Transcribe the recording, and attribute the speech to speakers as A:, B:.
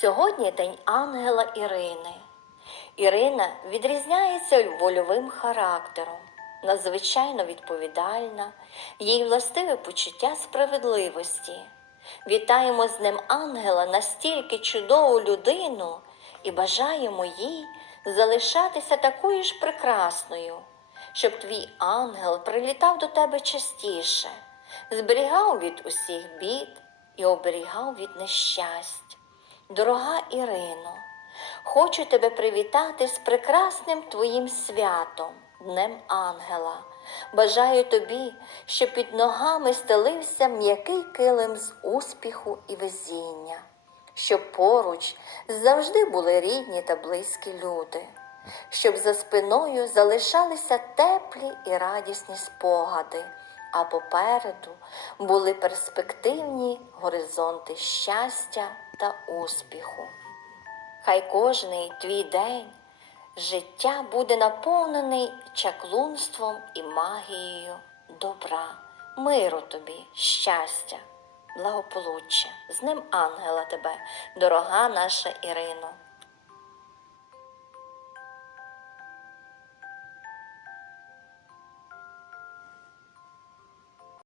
A: Сьогодні день ангела Ірини. Ірина відрізняється вольовим характером, надзвичайно відповідальна, їй властиве почуття справедливості. Вітаємо з ним ангела настільки чудову людину і бажаємо їй залишатися такою ж прекрасною, щоб твій ангел прилітав до тебе частіше, зберігав від усіх бід і оберігав від нещасть. Дорога Ірино, хочу тебе привітати з прекрасним твоїм святом, Днем Ангела. Бажаю тобі, щоб під ногами стелився м'який килим з успіху і везіння, щоб поруч завжди були рідні та близькі люди, щоб за спиною залишалися теплі і радісні спогади, а попереду були перспективні горизонти щастя та успіху. Хай кожний твій день життя буде наповнений чаклунством і магією добра, миру тобі, щастя, благополуччя. З ним ангела тебе, дорога наша Ірино.